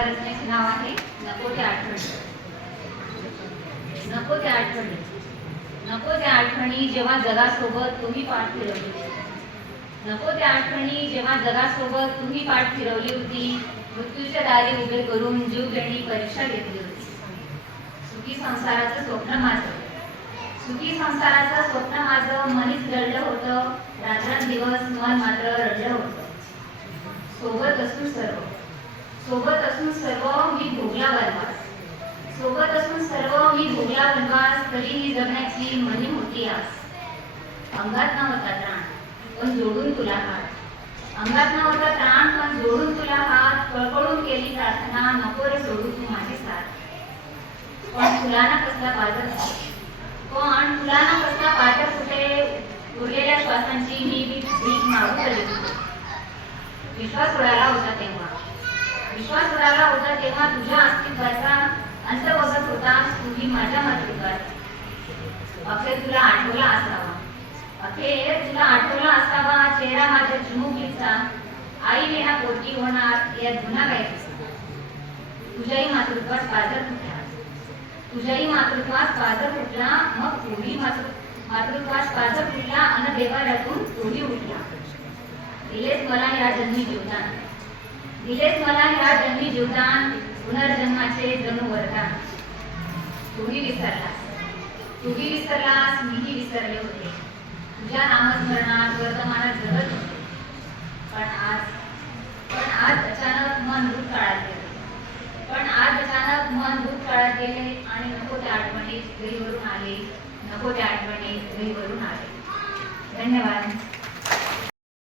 रचनेचे नाव आहे नको ते आठवणी. नको ते आठवणी. नको त्या आठवणी जेव्हा जगासोबत तुम्ही पाठ फिरवली नको त्या आठवणी जेव्हा जगासोबत तुम्ही पाठ फिरवली होती मृत्यूच्या दारी उभे करून जीव घेणी परीक्षा घेतली होती. सुखी संसाराचं स्वप्न माझं. सुखी संसाराचं स्वप्न माझं मनीच लढलं होतं. रात्रंदिवस मन मात्र रडलं होतं. सोबत असून सर्व सोबत असून सर्व मी भोगला वनवास सोबत असून सर्व मी भोगला तरीही जगण्याची मनी होती आस अंगात नव्हता प्राण पण जोडून तुला हात. अंगात नव्हता प्राण पण जोडून तुला हात. कळकळून केली प्रार्थना नको रे सोडू तू माझी साथ. पण तुला ना कसला पाजर पण तुला ना कसला पाजर कुठे? उरलेल्या श्वासांची मी भीक मागू तरी विश्वास उडाला होता तेव्हा. विश्वास उडाला होता तेव्हा तुझ्या अस्तित्वाचा अंत बघत होतास तुम्ही माझ्या मातृत्वात. अखेर तुला आठवला असावा. अखेर तुला आठवला असावा चेहरा माझ्या चिमुकलीचा. आई विना पोटी होणार या जुना गायचा तुझ्याही मातृत्वात पाजर फुटला तुझ्याही मातृत्वात पाजर फुटला मग तोही मातृ मातृत्वास पाजर फुटला अन देवाऱ्यातून तोही उठला? दिलेच मला या जन्मी जीवदान. दिलेच मला या जन्मी जीवदान. पुनर्जन्माचे जणू वरदान तूही विसरलास. तूही विसरलास मीही विसरले होते. तुझ्या नामस्मरणात वर्तमानात जगत होते. पण आज पण आज अचानक मन भूतकाळात गेले. पण आज अचानक मन भूतकाळात गेले आणि नको त्या आठवणी घरीवरून आले. नको त्या आठवणी घरीवरून